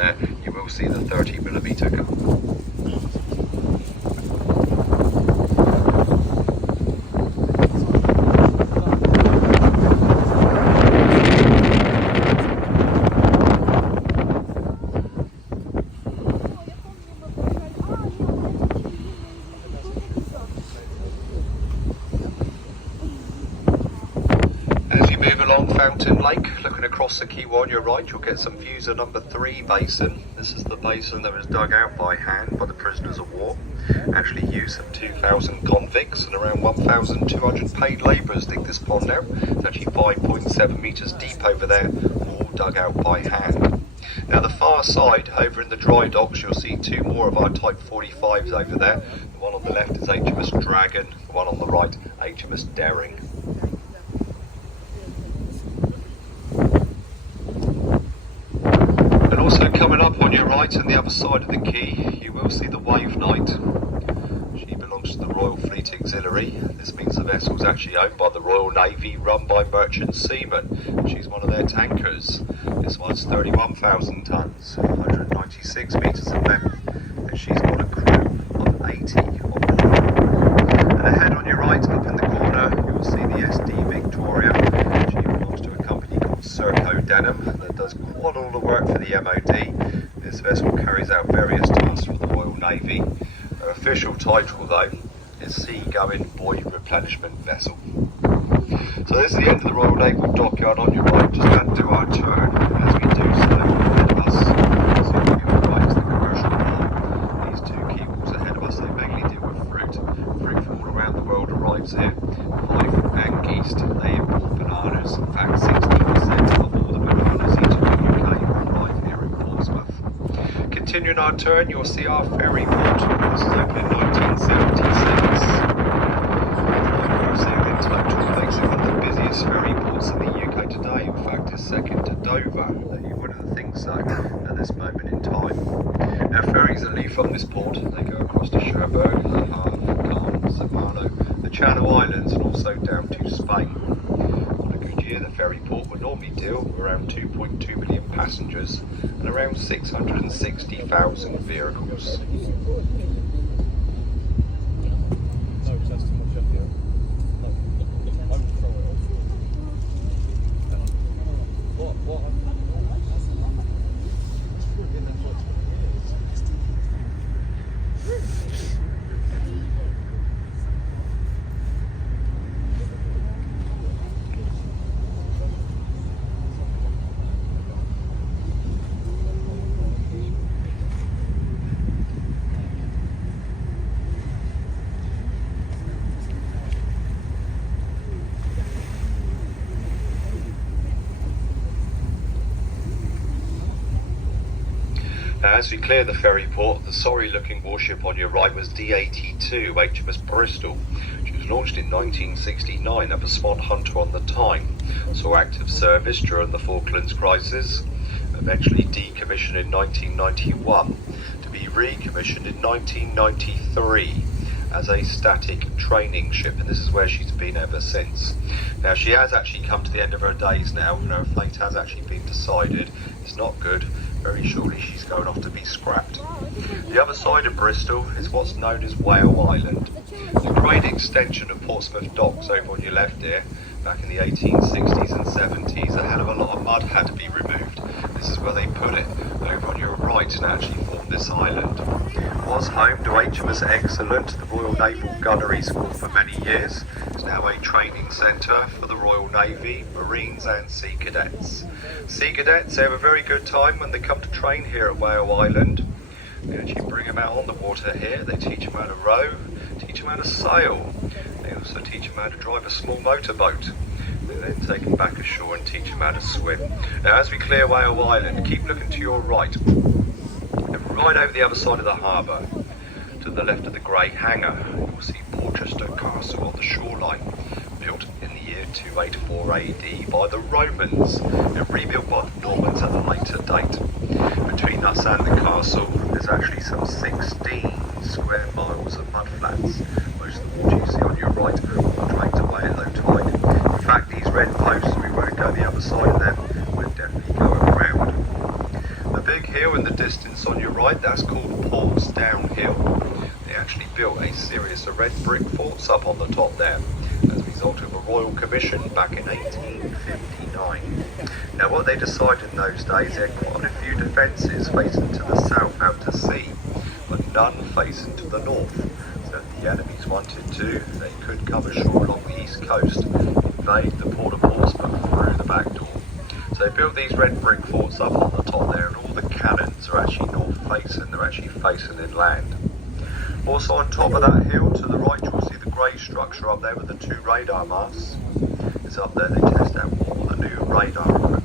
there, you will see the 30mm gun. Along Fountain Lake, looking across the quay on your right, you'll get some views of number 3 basin. This is the basin that was dug out by hand by the prisoners of war. Actually used some 2,000 convicts and around 1,200 paid labourers dig this pond out. It's actually 5.7 metres deep over there, all dug out by hand. Now the far side, over in the dry docks, you'll see 2 more of our Type 45s over there. The one on the left is HMS Dragon, the one on the right, HMS Daring. Coming up on your right on the other side of the quay, you will see the Wave Knight. She belongs to the Royal Fleet Auxiliary. This means the vessel is actually owned by the Royal Navy, run by merchant seamen. She's one of their tankers. This one's 31,000 tonnes, 196 metres in length, and she's got a crew of 80 on board. And ahead on your right, up in the corner, you will see the SD Victoria. She belongs to a company called Serco Denham that does quite all the work for the MOD. This vessel carries out various tasks for the Royal Navy. Her official title though is Sea-Going Buoy Replenishment Vessel. So this is the end of the Royal Naval Dockyard on your right, just going to do our turn. As we do so, ahead of us, so on your right is the commercial port. These 2 quays ahead of us, they mainly deal with fruit. Fruit from all around the world arrives here. Pie from Bank East, they import bananas. In fact, 60% of all the bananas eaten in the UK arrive here in Portsmouth. Continuing our turn, you'll see our ferry port. This was opened in 1976. In total, makes it one of the busiest ferry ports in the UK today. In fact, it's second to Dover. You wouldn't think so at this moment in time. Now, ferries that leave from this port, they go across to Cherbourg, Le Havre, Caen, Saint-Malo, the Channel Islands, and also down to Spain. On a good year, the ferry port would normally deal with around 2.2 million passengers and around 660,000 vehicles. Now, as we clear the ferry port, the sorry-looking warship on your right was D-82 HMS Bristol. She was launched in 1969 as a Swan Hunter on the Tyne, saw active service during the Falklands crisis, eventually decommissioned in 1991, to be recommissioned in 1993 as a static training ship, and this is where she's been ever since. Now, she has actually come to the end of her days now, and her fate has actually been decided. It's not good. Very shortly she's going off to be scrapped. The other side of Bristol is what's known as Whale Island. The great extension of Portsmouth Docks over on your left here. Back in the 1860s and 70s, a hell of a lot of mud had to be removed. This is where they put it, over on your right, and actually formed this island. It was home to HMS Excellent, the Royal Naval Gunnery School for many years. It's now a training centre for the Royal Navy, Marines and Sea Cadets. Sea Cadets, they have a very good time when they come to train here at Whale Island. They actually bring them out on the water here. They teach them how to row, teach them how to sail. They also teach them how to drive a small motorboat. They then take them back ashore and teach them how to swim. Now, as we clear Whale Island, keep looking to your right. And right over the other side of the harbour, to the left of the grey hangar, you'll see Porchester Castle on the shoreline, built in the year 284 AD by the Romans and rebuilt by the Normans at a later date. Between us and the castle, there's actually some 16 square miles of mudflats. Most of the water you see on your right are drained away at low tide. In fact, these red posts, we won't go the other side of them, we'll definitely go around. The big hill in the distance on your right, that's called Portsdown Hill. They actually built a series of red brick forts up on the top there as a result of a royal commission back in 1859. Now what they decided in those days, they had quite a few defences facing to the south out to sea, but none facing to the north. So if the enemies wanted to, they could come ashore along the east coast, invade the port of Portsmouth through the back door. So they built these red brick forts up on the top there, and all the cannons are actually north facing, they're actually facing inland. Also on top of that hill to the right you'll see the grey structure up there with the 2 radar masts. It's up there, they test out all the new radar equipment